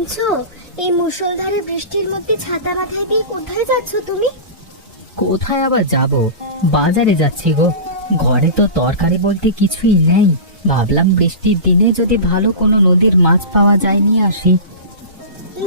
শুনছো? এই মুষলধারে বৃষ্টির মধ্যে ছাতা মাথায় দিয়ে কোথায় যাচ্ছ তুমি? কোথায় আবার যাব? বাজারে যাচ্ছি গো। ঘরে তো তরকারি বলতে কিছুই নেই। ভাবলাম বৃষ্টির দিনে যদি ভালো কোনো নদীর মাছ পাওয়া যায় নিয়ে আসি।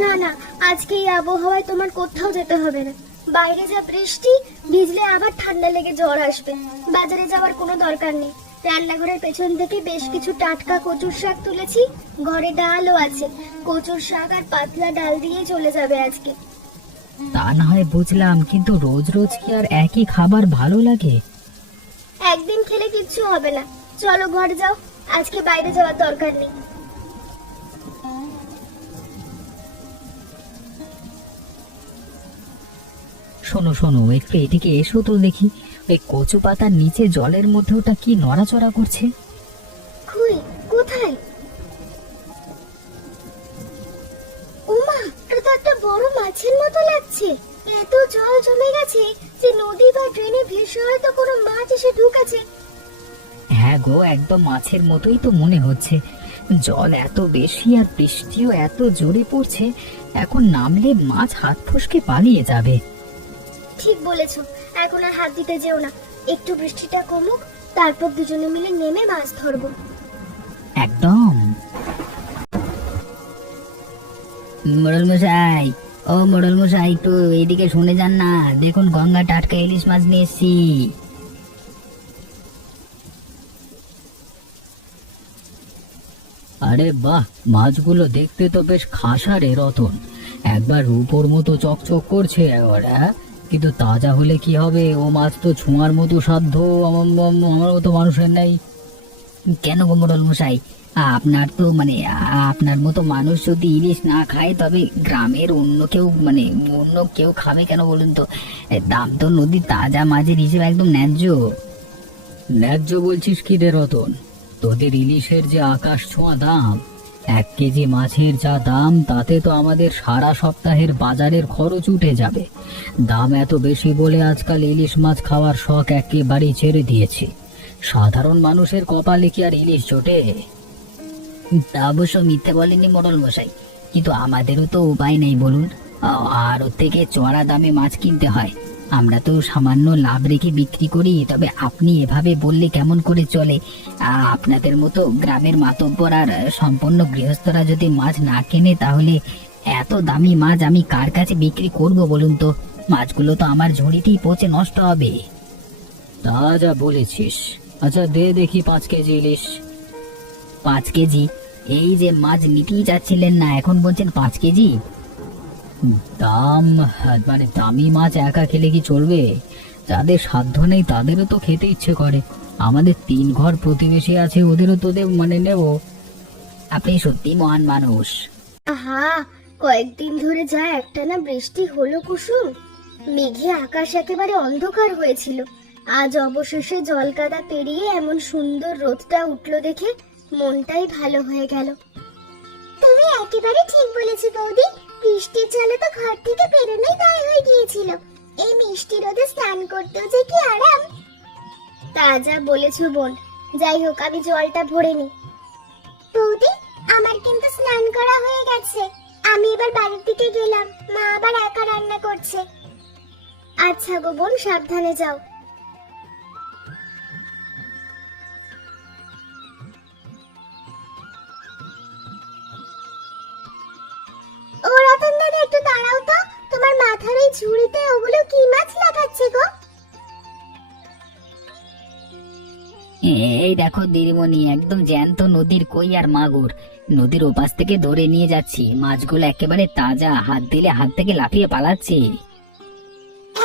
না না, আজকে এই আবহাওয়ায় তোমার কোথাও যেতে হবে না। বাইরে যা বৃষ্টি, ভিজলে আবার ঠান্ডা লেগে জ্বর আসবে। বাজারে যাওয়ার কোনো দরকার নেই। রান্নাঘরের পেছন থেকে বেশ কিছু টাটকা কচুর শাক তুলেছি, ঘরে ডালও আছে। কচুর শাক আর পাতলা ডাল দিয়ে চলে যাবে আজকে। তা না হয় বুঝলাম, কিন্তু রোজ রোজ কি আর একই খাবার ভালো লাগে? একদিন খেলে কিচ্ছু হবে না। চলো ঘরে যাও, আজকে বাইরে যাওয়ার দরকার নেই। শোনো শোনো, একটু এদিকে এসো তো দেখি। ওই কচু পাতার নিচে জলের মধ্যে ওটা কি নড়াচড়া করছে? কই, কোথায়? ওমা, এটা তো একটা বড় মাছের মতো লাগছে। এত জল জমে গেছে যে নদী বা ড্রেনে ভেসে হয়তো কোনো মাছ এসে ঢুকেছে। হ্যাঁ গো, একদম মাছের মতোই তো মনে হচ্ছে। জল এত বেশি আর বৃষ্টিও এত জোরে পড়ছে, এখন নামলে মাছ হাত ফসকে পালিয়ে যাবে। ঠিক বলেছো, এখন আর হাত দিতে যেও না। একটু বৃষ্টিটা কমুক, তারপর দুজনে মিলে নেমে মাছ ধরবো। একদম। মোড়ল মশাই, ও মোড়ল মশাই, একটু এইদিকে শুনে যান না। দেখুন, গঙ্গা টাটকা ইলিশ মাছ নিয়ে এসছি। আরে বাহ, মাছগুলো দেখতে তো বেশ খাসা রে রতন। একবার রূপোর মতো চকচক করছে একবার, হ্যাঁ? কিন্তু তাজা হলে কি হবে? ও মাছ তো ছোঁয়ার মতো সাধ্য আমার মতো মানুষের নেই। কেন গো মোড়ল মশাই, আপনার তো আপনার মতো মানুষ যদি ইলিশ না খায়, তবে গ্রামের অন্য কেউ অন্য কেউ খাবে কেন বলুন তো? দাম তো নদীর তাজা মাছের হিসেবে একদম ন্যায্য। ন্যায্য বলছিস কি রে রতন? তোদের ইলিশের যে আকাশ ছোঁয়া দাম, 1 কেজি মাছের যা দাম, তাতে তো আমাদের সারা সপ্তাহের বাজারের খরচ উঠে যাবে। দাম এত বেশি বলে আজকাল ইলিশ মাছ খাওয়ার শখ একেবারেই ছেড়ে দিয়েছি। সাধারণ মানুষের কপালে কি আর ইলিশ জোটে? তা অবশ্য মিথ্যে বলেনি মোড়ল মশাই, কিন্তু আমাদেরও তো উপায় নেই বলুন। আর ওর থেকে চড়া দামে মাছ কিনতে হয়। আমরা তো সামান্য লাভ রেখে বিক্রি করি, তবে আপনি এভাবে বললে কেমন করে চলে? আপনাদের মতো গ্রামের মাতব্বর আর সম্পন্ন গৃহস্থরা যদি মাছ না কেনে, তাহলে এত দামি মাছ আমি কার কাছে বিক্রি করব বলুন তো? মাছগুলো তো আমার ঝুড়িতেই পচে নষ্ট হবে। তা যা বলেছিস। আচ্ছা, দে দেখি 5 কেজি ইলিশ। 5 কেজি? এই যে মাছ নিতেই যাচ্ছিলেন না, এখন বলছেন 5 কেজি? দাম, দামি মাছ একা খেলে কি চলবে? যাদের সাধ্য নেই তাদেরও তো খেতে ইচ্ছে করে। আমাদের 3 ঘর প্রতিবেশী আছে, ওদেরও তো নেব। আপনি সত্যি মহান মানুষ। আহা, কয়েকদিন ধরে যা একটানা বৃষ্টি হলো কুসুম, মেঘে আকাশ একেবারে অন্ধকার হয়েছিল। আজ অবশেষে জলকাদা পেরিয়ে এমন সুন্দর রোদটা উঠলো দেখে মনটাই ভালো হয়ে গেল। তুমি একেবারে ঠিক বলেছো বৌদি। বৃষ্টির জলে তো ঘর থেকে বেরোনোই দায় হয়ে গিয়েছিল। এই মিষ্টি রোদে স্নান করতেও যে কি আরাম। তা যা বলেছো বোন। যাই হোক, আমি জলটা ভরে নি। বৌদি, আমার কিন্তু স্নান করা হয়ে গেছে। আমি এবার বাড়ির দিকে গেলাম, মা আবার একা রান্না করছে। আচ্ছা গো বোন, সাবধানে যাও। ও রতন দাদা, একটু দাঁড়াও তো। তোমার মাথার এই ঝুড়িতে ওগুলো কি মাছ লাগাচ্ছে গো? এই দেখো দিদিমণি, একদম জ্যান্ত নদীর কই আর মাগুর। নদীর ওপাশ থেকে ধরে নিয়ে যাচ্ছি। মাছগুলো একেবারে তাজা, হাত দিলে হাত থেকে লাফিয়ে পালাচ্ছে।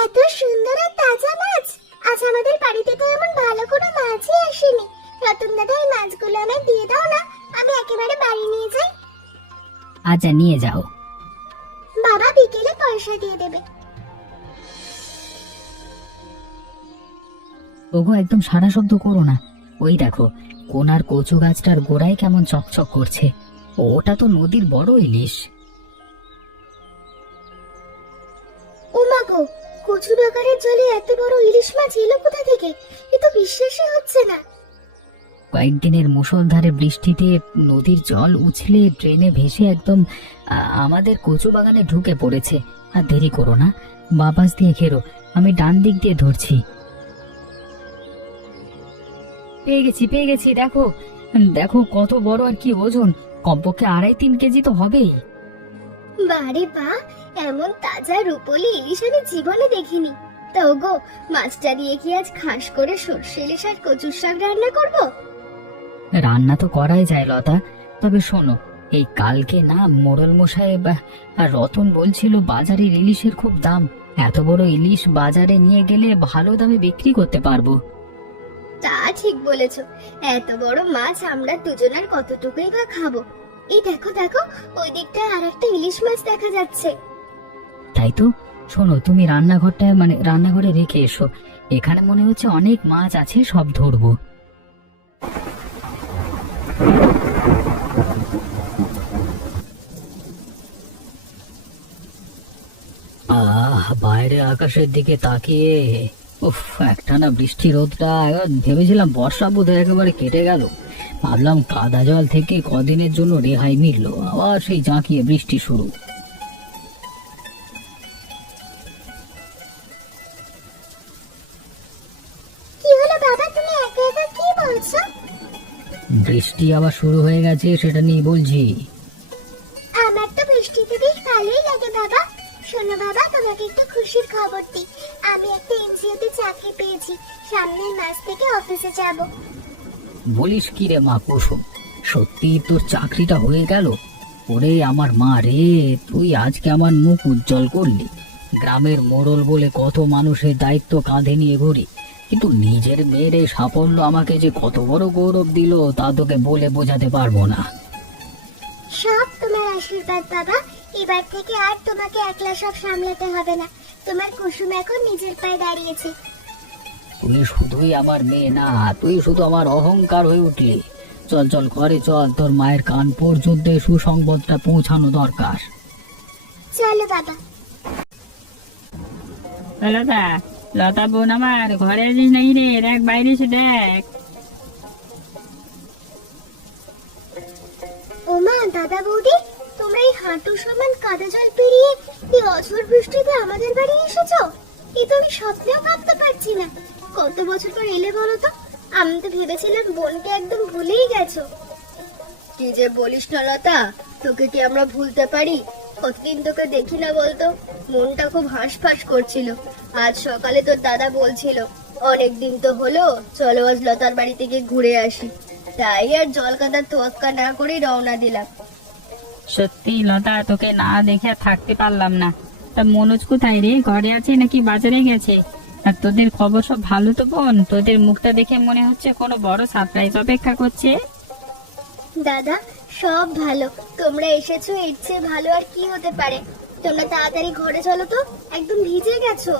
এত সুন্দর আর তাজা মাছ! আজ আমাদের বাড়িতে তো এমন ভালো কোনো মাছই আসেনি। রতন দাদা, এই মাছগুলো আমায় দিয়ে দাও না, আমি একেবারে বাড়ি নিয়ে যাই। আচ্ছা, নিয়ে যাও। বাবা বিকেলে পয়সা দিয়ে দেবে। ওগো, একদম সারা শব্দ করো না। ওই দেখো, কোনার কচু গাছটার গোড়ায় কেমন চকচক করছে। ওটা তো নদীর বড় ইলিশ। ও মা গো, কচু বাগানের জলে এত বড় ইলিশ মাছ এলো কোথা থেকে? এ তো বিশ্বাসই হচ্ছে না। কয়েকদিনের মুষলধারে বৃষ্টিতে নদীর জল উছলে ট্রেনে ভেসে একদম আমাদের কচু বাগানে ঢুকে পড়েছে। আর দেরি করো না, বাপাস দিয়ে ঘেরো, আমি ডান দিক দিয়ে ধরছি। পেয়ে গেছি, দেখো দেখো কত বড় আর কি ওজন, কমপক্ষে 2.5-3 কেজি তো হবেই। বারে বা, এমন তাজা রূপলি ইলিশ আমি জীবনে দেখিনি। তো গো, মাছটা দিয়ে কি আজ খাস করে সর্ষে ইলিশ আর কচুর শাক রান্না করব? রান্না তো করাই যায় লতা, তবে শোনো, এই কালকে না মোড়ল মশাই আর রতন বলছিল বাজারের ইলিশের খুব দাম। এত বড় ইলিশ বাজারে নিয়ে গেলে ভালো দামে বিক্রি করতে পারবো। তা ঠিক বলেছো, এত বড় মাছ আমরা দুজনের কতটুকুই বা খাবো। এই দেখো দেখো, ওই দিকটায় আর একটা ইলিশ মাছ দেখা যাচ্ছে। তাই তো, শোনো, তুমি রান্নাঘরে রেখে এসো, এখানে মনে হচ্ছে অনেক মাছ আছে, সব ধরবো। বাইরে আকাশের দিকে তাকিয়ে উফ, একটানা বৃষ্টি রোদটা ভেবেছিলাম বর্ষা বোধহয় একেবারে কেটে গেল। ভাবলাম কাদা জল থেকে কদিনের জন্য রেহাই মিললো, আবার সেই জাঁকিয়ে বৃষ্টি শুরু। কি হলো বাবা, তুমি একা একা কি বলছো? বৃষ্টি আবার শুরু হয়ে গেছে, সেটা নিয়ে বলছি। আমার তো বৃষ্টিতে বেশ ভালোই লাগে বাবা। শোনো বাবা, তোমাকে একটা খুশির খবর দিই। আমি একটা এনজিওতে চাকরি পেয়েছি, সামনের মাস থেকে অফিসে যাব। বলিস কি রে মা কুসুম, সত্যি তোর চাকরিটা হয়ে গেল? ওরে আমার মা রে, তুই আজকে আমার মুখ উজ্জ্বল করলি। গ্রামের মোড়ল বলে কত মানুষের দায়িত্ব কাঁধে নিয়ে ঘুরি, কিন্তু নিজের মেয়ের এই সাফল্য আমাকে যে কত বড় গৌরব দিল তা তোকে বলে বোঝাতে পারবো না। সব তোমার আশীর্বাদ বাবা। এবার থেকে আর তোমাকে একলা সব সামলাতে হবে না। তোমার কুসুম এখন নিজের পায়ে দাঁড়িয়েছে। তুই শুধুই আমার মেয়ে না, তুই শুধু আমার অহংকার হয়ে উঠলি। চল চল ঘরে চল, তোর মায়ের কান পর্যন্ত এই সুসংবাদটা পৌঁছানো দরকার। চলো বাবা। লতা, লতা বোন আমার ঘরে আছিস নাকি রে? দেখ বাইরে এসে দেখ। ওমা, দাদা বৌদি, তোমরা এই হাঁটু সমান কাদা জল পেরিয়ে এই অঝোর বৃষ্টিতে আমাদের বাড়ি এসেছো? এ তো আমি স্বপ্নেও ভাবতে পারছি না। কত বছর পর এলে বলো তো? আমি তো ভেবেছিলাম বোনকে একদম ভুলেই গেছো। কি যে বলিস না লতা, তোকে কি আমরা ভুলতে পারি? কতদিন তোকে দেখি না বলতো, মনটা খুব হাঁসফাঁস করছিল। আজ সকালে তোর দাদা বলছিল অনেক দিন তো হলো, চলো আজ লতার বাড়ি থেকে ঘুরে আসি। তাই আর জল কাদার তোয়াক্কা না করে রওনা দিলাম। সত্যি লতা, তোকে না দেখে আর থাকতে পারলাম না। তা মনোজ কোথায় রে? ঘরে আছে নাকি বাজারে গেছে? আর তোদের খবর সব ভালো তো বোন? তোদের মুখটা দেখে মনে হচ্ছে কোনো বড় সারপ্রাইজ অপেক্ষা করছে। দাদা, সব ভালো। তোমরা এসেছো, এর চেয়ে ভালো আর কি হতে পারে? তোমরা তাড়াতাড়ি ঘরে চলো তো, একদম ভিজে গেছো।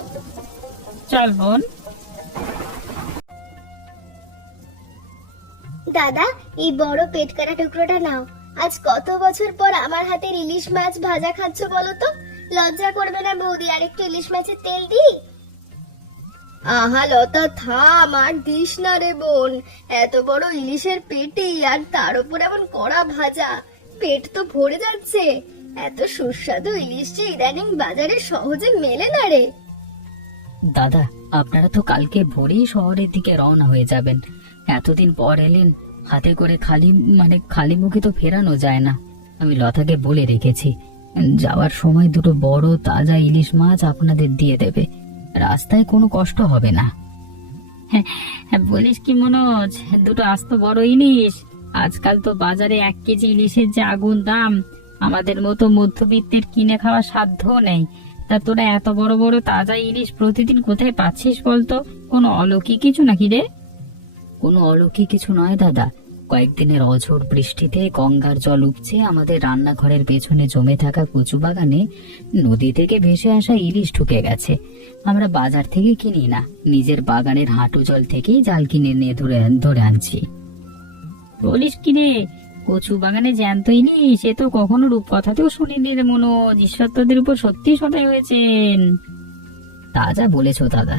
চল বোন। দাদা, এই বড় পেট কাটা টুকরোটা নাও। আজ কত বছর পর আমার হাতের ইলিশ মাছ ভাজা খাচ্ছ বলো তো? লজ্জা করবে না বৌদি? আর একটু ইলিশ মাছের তেল দিই? আহা লতা, থাম, আর দিস না রে বোন। এত বড় ইলিশের পেটি, আর তার উপর এমন কড়া ভাজা, পেট তো ভরে যাচ্ছে। এত সুস্বাদু ইলিশ যে ইদানিং বাজারে সহজে মেলে না রে। দাদা, আপনারা তো কালকে ভোরেই শহরের দিকে রওনা হয়ে যাবেন। এতদিন পর এলেন, হাতে করে খালি মুখে তো ফেরানো যায় না। আমি লতাকে বলে রেখেছি, যাওয়ার সময় দুটো বড় তাজা ইলিশ মাছ আপনাদের দিয়ে দেবে, রাস্তায় কোনো কষ্ট হবে না। হ্যাঁ, বলিস কি মনোজ, দুটো আস্ত বড় ইলিশ? আজকাল তো বাজারে 1 কেজি ইলিশের যে আগুন দাম, আমাদের মতো মধ্যবিত্তের কিনে খাওয়া সাধ্য নেই। তা তোরা এত বড় বড় তাজা ইলিশ প্রতিদিন কোথায় পাচ্ছিস বলতো? কোনো অলৌকিক কিছু নাকি রে? কোনো অলৌকিক কিছু নয় দাদা, কয়েকদিনের অঝোর বৃষ্টিতে গঙ্গার জল উপচে আমাদের রান্নাঘরের পেছনে জমে থাকা কচু বাগানে নদী থেকে ভেসে আসা ইলিশ ঢুকে গেছে। আমরা বাজার থেকে কিনি না, নিজের বাগানের হাঁটু জল থেকেই জাল কিনে নিয়ে ধরে আনছি। বলিস কি রে, কচু বাগানে জ্যান্ত ইলিশ? এ তো কখনো রূপকথাতেও শুনিনি রে মনোজ। ঈশ্বর তোদের উপর সত্যি সদয় হয়েছেন। তা যা বলেছো দাদা।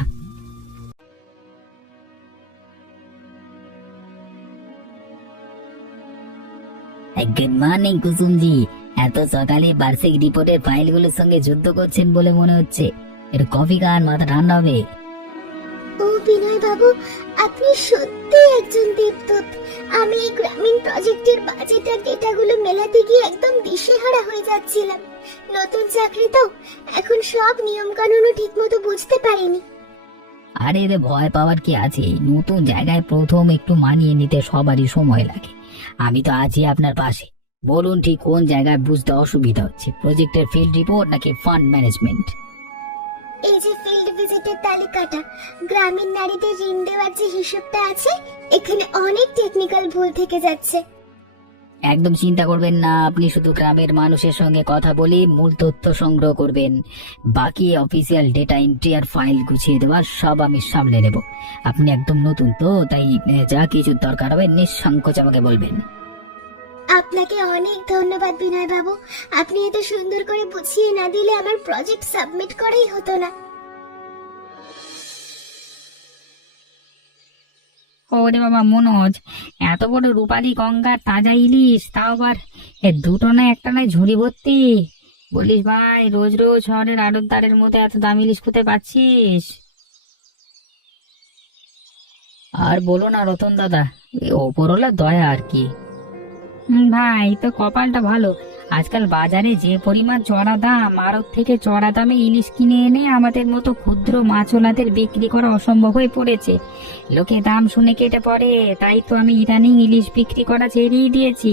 Good morning Kusumji. এত সকালে বার্ষিক রিপোর্টের ফাইলগুলোর সঙ্গে যুদ্ধ করছেন বলে মনে হচ্ছে। একটু কফি খান, মাথা ঠান্ডা হবে। ও বিনয় বাবু, আপনি সত্যি একজন দেবদূত। আমি এই গ্রামীণ প্রজেক্টের বাজেট আর ডেটাগুলো মেলাতে গিয়ে একদম দিশেহারা হয়ে যাচ্ছিলাম। নতুন চাকরি তো, এখন সব নিয়ম কানুনও ঠিকমতো বুঝতে পারিনি। আরে রে, ভয় পাওয়ার কি আছে? নতুন জায়গায় প্রথম একটু মানিয়ে নিতে সবারই সময় লাগে। আমি তো আছি আপনার পাশে। বলুন ঠিক কোন জায়গায় বুঝতে অসুবিধা হচ্ছে, প্রজেক্টের ফিল্ড রিপোর্ট নাকি ফান্ড ম্যানেজমেন্ট? এই যে ফিল্ড ভিজিটের তালিকাটা, গ্রামীণ নারীদের ঋণ দেওয়ার যে হিসাবটা আছে, এখানে অনেক টেকনিক্যাল ভুল থেকে যাচ্ছে। একদম চিন্তা করবেন না, আপনি শুধু গ্রামের মানুষের সঙ্গে কথা বলে মূল তথ্য সংগ্রহ করবেন। বাকি অফিসিয়াল ডেটা এন্ট্রি আর ফাইল গুছিয়ে দেওয়ার সব আমি সামলে নেব। আপনি একদম নতুন তো, তাই যা কিছু দরকার হবে নিঃসংকোচ আমাকে বলবেন। আপনাকে অনেক ধন্যবাদ বিনয় বাবু। আপনি এত সুন্দর করে বুঝিয়ে না দিলে আমার প্রজেক্ট সাবমিট করাই হতো না। ওরে বাবা মনোজ, এত বড় রূপালী গঙ্গার তাজা ইলিশ, তাও আবার দুটো না একটা নয় ঝুড়ি ভর্তি। বলিস ভাই, রোজ রোজ শহরের আড়তদারের মতো এত দাম ইলিশ কোথায় পাচ্ছিস? আর বলো না রতন দাদা, ওপরওয়ালা দয়া আর কি। ভাই তো কপালটা ভালো, আজকাল বাজারে যে পরিমাণ চড়া দাম, আড়ত থেকে চড়া দামে ইলিশ কিনে এনে আমাদের মতো ক্ষুদ্র মাছওয়ালাদের বিক্রি করা অসম্ভব হয়ে পড়েছে। লোকে দাম শুনে কেটে পড়ে, তাই তো আমি ইদানিং ইলিশ বিক্রি করা ছেড়েই দিয়েছি।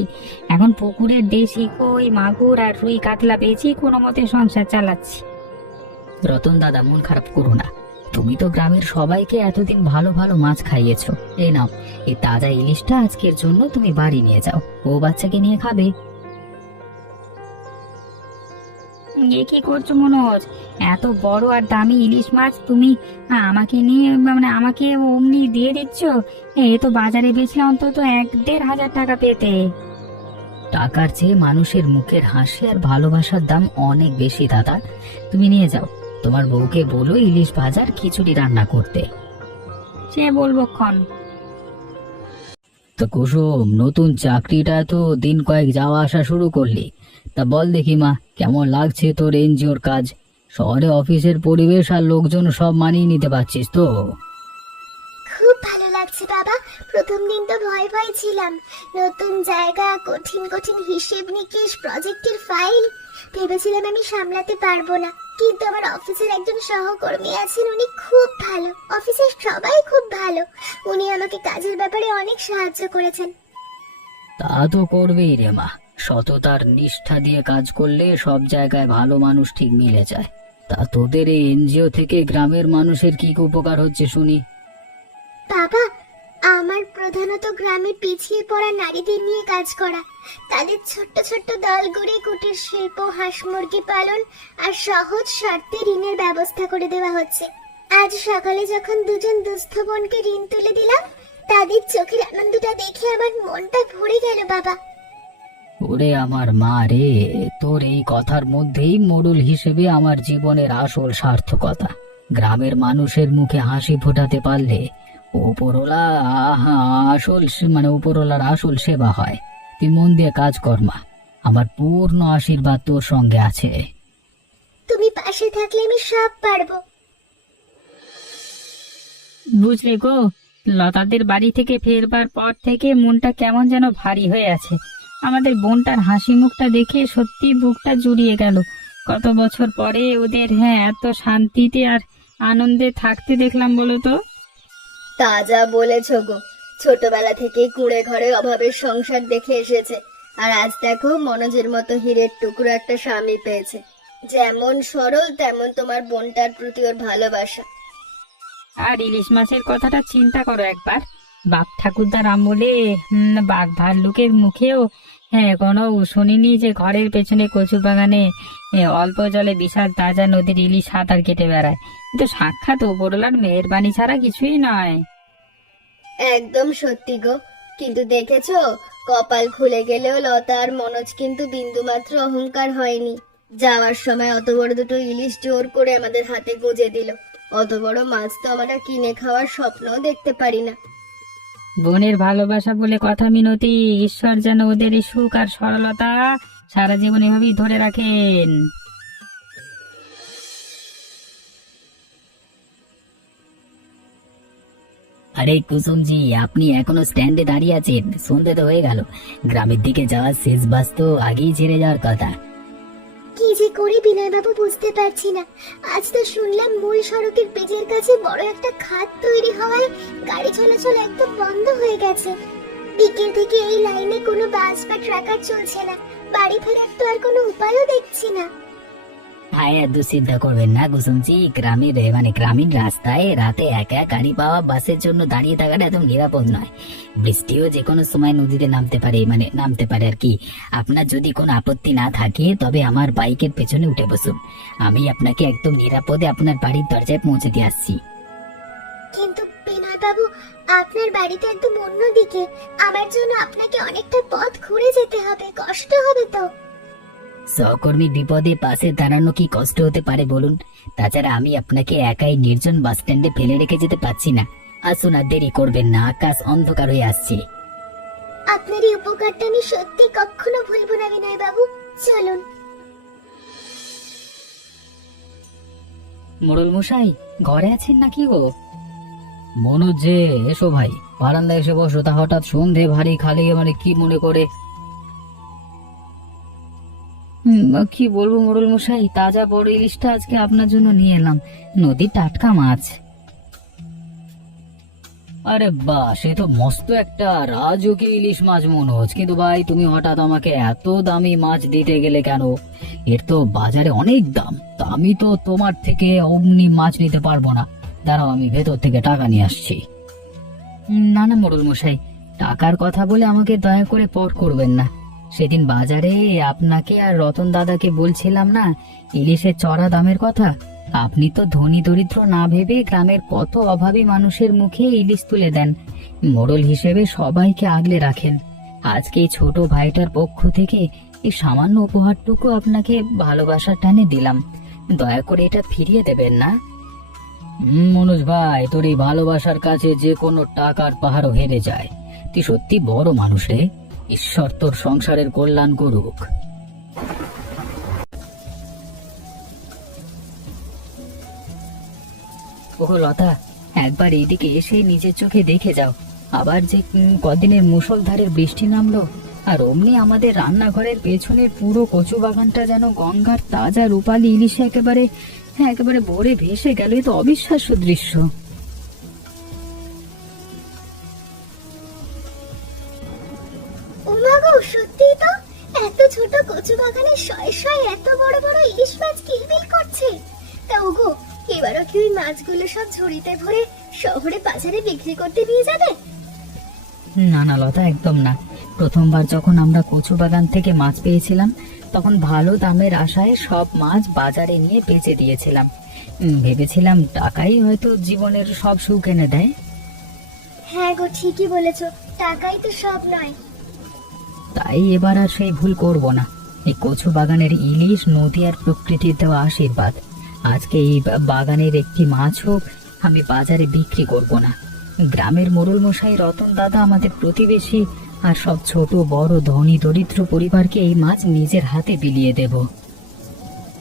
এখন পুকুরের দেশি কই, মাগুর আর রুই কাতলা পেয়েছি, কোনো মতে সংসার চালাচ্ছি। রতন দাদা, মন খারাপ করো না। তুমি তো গ্রামের সবাইকে এতদিন ভালো ভালো মাছ খাইয়েছো। এই নাও, এই তাজা ইলিশটা আজকের জন্য তুমি বাড়ি নিয়ে যাও, ও বাচ্চাকে নিয়ে খাবে। এ কি করছো মনোজ? এত বড় আর দামি ইলিশ মাছ তুমি আমাকে নিয়ে, মানে আমাকে অমনি দিয়ে দিচ্ছ? এ তো বাজারে বেচলে অন্তত 1-1.5 হাজার টাকা পেতে। টাকার চেয়ে মানুষের মুখের হাসি আর ভালোবাসার দাম অনেক বেশি দাদা। তুমি নিয়ে যাও, তোমার বউকে বলো ইলিশ ভাজার খিচুড়ি রান্না করতে। সে বলবো ক্ষণ। তো কুসুম, নতুন চাকরিটা তো দিন কয়েক যাওয়া আসা শুরু করলি, তা বল দেখি মা, কেমন লাগছে তোর এনজিওর কাজ? শহরে অফিসের পরিবেশ আর লোকজন সব মানিয়ে নিতে পারছিস তো? খুব ভালো লাগছে বাবা। প্রথম দিন তো ভয় ভয় ছিলাম। নতুন জায়গা, কঠিন কঠিন হিসেব নিকেশ, প্রজেক্টের ফাইল, ভেবেছিলাম আমি সামলাতে পারবো না। কিন্তু আমার অফিসের একজন সহকর্মী আছেন, উনি খুব ভালো। অফিসের সবাই খুব ভালো। উনি আমাকে কাজের ব্যাপারে অনেক সাহায্য করেছেন। তা তো করবেই রে মা, সততার নিষ্ঠা দিয়ে কাজ করলে সব জায়গায় ভালো মানুষ ঠিক মিলে যায়। তা তোদের এই এনজিও থেকে গ্রামের মানুষের কি কি উপকার হচ্ছে শুনি। বাবা, আমার প্রধানত গ্রামে পিছিয়ে পড়া নারীদের নিয়ে কাজ করা। তাদের ছোট্ট ছোট্ট দল গড়ে কুটির শিল্প, হাঁস মুরগি পালন আর সহজ শর্তে ঋণের ব্যবস্থা করে দেওয়া হচ্ছে। আজ সকালে যখন দুজন দুস্থ বোনকে ঋণ তুলে দিলাম, তাদের চোখের আনন্দটা দেখে আমার মনটা ভরে গেল বাবা। ওরে আমার মা রে, তোর এই কথার মধ্যেই মোড়ল হিসেবে আমার জীবনের আসল সার্থকতা। গ্রামের মানুষের মুখে হাসি ফোটাতে পারলে ওপরওয়ালা উপরওয়ালার আসল সেবা হয়। তুই মন দিয়ে কাজ কর মা, আমার পূর্ণ আশীর্বাদ তোর সঙ্গে আছে। তুমি পাশে থাকলে আমি সব পারবো। বুঝলে গো, লতাদের বাড়ি থেকে ফেরবার পর থেকে মনটা কেমন যেন ভারী হয়ে আছে। আমাদের বোনটার হাসি মুখটা দেখে সত্যি বুকটা জুড়িয়ে গেল। কত বছর পরে ওদের এত শান্তিতে আর আনন্দে থাকতে দেখলাম, বলো তো। তা যা বলেছ গো, ছোটবেলা থেকে কুঁড়ে ঘরে অভাবের সংসার দেখে এসেছে, আর আজ দেখো মনোজের মতো হীরের টুকরো একটা স্বামী পেয়েছে। যেমন সরল তেমন তোমার বোনটার প্রতি ওর ভালোবাসা। আর ইলিশ মাছের কথাটা চিন্তা করো একবার। বাপ ঠাকুরদার আমলে বাঘ ভাল্লুকের মুখেও কোনো শুনিনি যে ঘরের পেছনে কচু বাগানে অল্প জলে বিশাল তাজা নদীর ইলিশ সাঁতার কেটে বেড়ায়। কিন্তু সাক্ষাৎ ওপরওয়ালার মেহেরবানি ছাড়া কিছুই নয়। একদম সত্যি গো। কিন্তু দেখেছো, কপাল খুলে গেলেও লতা আর মনোজ কিন্তু বিন্দুমাত্র অহংকার হয়নি। যাওয়ার সময় অত বড় দুটো ইলিশ জোর করে আমাদের হাতে গুঁজে দিল। অত বড় মাছ তো আমরা কিনে খাওয়ার স্বপ্নও দেখতে পারি না। বোনের ভালোবাসা বলে কথা মিনতি, ঈশ্বর যেন ওদের এই সুখ আর সরলতা সারা জীবন এভাবেই ধরে রাখেন। আরে কুসুমজি, আপনি এখনো স্ট্যান্ডে দাঁড়িয়ে আছেন? সন্ধে তো হয়ে গেল, গ্রামের দিকে যাওয়ার শেষ বাস তো আগেই ছেড়ে যাওয়ার কথা। কি যে করি বিনয় বাবু বুঝতে পারছি না। আজ তো শুনলাম মূল সড়কের পেজের কাছে বড় একটা খাত তৈরি হওয়ায় গাড়ি চলাচল একদম বন্ধ হয়ে গেছে। বিকেল থেকে এই লাইনে কোনো বাস বা ট্রাকার চলছে না। বাড়ি ফেরার তো আর কোনো উপায়ও দেখছি না। হ্যাঁ, এত চিন্তা করবেন না কুসুমজি, গ্রামীণ রাস্তায় রাতে একা গাড়ি পাওয়া বাসের জন্য দাঁড়িয়ে থাকাটা একদম নিরাপদ নয়। বৃষ্টিও যে কোনো সময় নদীতে নামতে পারে আর কি। আপনার যদি কোনো আপত্তি না থাকে তবে আমার বাইকের পেছনে উঠে বসুন, আমি আপনাকে একদম নিরাপদে আপনার বাড়ির দরজায় পৌঁছে দিয়ে আসছি। কিন্তু বিনয় বাবু, আপনার বাড়িতে একদম অন্যদিকে। আমার জন্য আপনাকে অনেকটা পথ ঘুরে যেতে হবে, কষ্ট হবে তো। সহকর্মী বিপদে পাশে দাঁড়ানো কি কষ্ট হতে পারে বলুন? তাছাড়া আমি আপনাকে একাই নির্জন বাস স্ট্যান্ডে ফেলে রেখে যেতে পারছি না। আসুন, আর দেরি করবেন না, আকাশ অন্ধকার হয়ে আসছে। আপনার এই উপকারটা আমি সত্যি কখনো ভুলবো না বিনয় বাবু। চলুন। মোড়ল মশাই, ঘরে আছেন নাকি গো? মনোজ যে, এসো ভাই, বারান্দায় এসে বসো। তা হঠাৎ সন্ধে ভারী খালি, কি মনে করে? কি বলবো মোড়ল মশাই, তাজা বড় ইলিশটা আজকে আপনার জন্য নিয়ে এলাম, নদীর টাটকা মাছ। আরে বাহ, সে তো মস্ত একটা রাজকীয় ইলিশ মাছ মনোজ। কিন্তু ভাই, তুমি হঠাৎ আমাকে এত দামি মাছ দিতে গেলে কেন? এর তো বাজারে অনেক দাম। তা আমি তো তোমার থেকে অমনি মাছ নিতে পারবো না। দাঁড়াও, আমি ভেতর থেকে টাকা নিয়ে আসছি। না না মোড়ল মশাই, টাকার কথা বলে আমাকে দয়া করে পর করবেন না। সেদিন বাজারে আপনাকে আর রতন দাদাকে বলছিলাম না ইলিশের চড়া দামের কথা? আপনি তো ধনী দরিদ্র না ভেবে গ্রামের কত অভাবী মানুষের মুখে ইলিশ তুলে দেন। মোড়ল হিসেবে সবাইকে আগলে রাখেন। আজকে এই ছোট ভাইটার পক্ষ থেকে এই সামান্য উপহারটুকু আপনাকে ভালোবাসার টানে দিলাম, দয়া করে এটা ফিরিয়ে দেবেন না। মনোজ ভাই, তোর এই ভালোবাসার কাছে যে কোনো টাকার পাহাড়ও হেরে যায়। তুই সত্যি বড় মানুষ রে, ঈশ্বর তোর সংসারের কল্যাণ করুক। ওহ লতা, একবার এইদিকে এসে নিজের চোখে দেখে যাও। আবার যে কদিনের মুষলধারের বৃষ্টি নামলো, আর অমনি আমাদের রান্নাঘরের পেছনের পুরো কচু বাগানটা যেন গঙ্গার তাজা রূপালী ইলিশে একেবারে ভরে ভেসে গেল। এ তো অবিশ্বাস্য দৃশ্য। ওমা গো, সত্যি তো এত ছোট কচু বাগানে শয়ে শয়ে এত বড় বড় ইলিশ মাছ কিলবিল করছে। তা ওগো, এবারও কি ওই মাছগুলো সব ঝুড়িতে ভরে শহরে বাজারে বিক্রি করতে নিয়ে যাবে? না না লতা, একদম না। প্রথমবার যখন আমরা কচু বাগান থেকে মাছ পেয়েছিলাম, তখন ভালো দামের আশায় সব মাছ বাজারে নিয়ে বেচে দিয়েছিলাম। ভেবেছিলাম টাকাই হয়তো জীবনের সব সুখ এনে দেয়। হ্যাঁ গো, ঠিকই বলেছো, টাকাই তো সব নয়। তাই এবার আর সেই ভুল করব না। এই কচু বাগানের ইলিশ নদী আর প্রকৃতির দেওয়া আশীর্বাদ। আজকে এই বাগানের একটি মাছও আমি বাজারে বিক্রি করব না। গ্রামের মোড়ল মশাই, রতন দাদা, আমাদের প্রতিবেশী আর সব ছোট বড় ধনী দরিদ্র পরিবারকে এই মাছ নিজের হাতে বিলিয়ে দেব।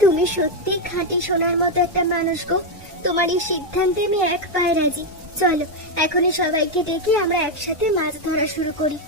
তুমি সত্যি খাঁটি সোনার মতো একটা মানুষ গো। তোমার এই সিদ্ধান্তে আমি এক পায়ে রাজি। চলো, এখনই সবাইকে ডেকে আমরা একসাথে মাছ ধরা শুরু করি।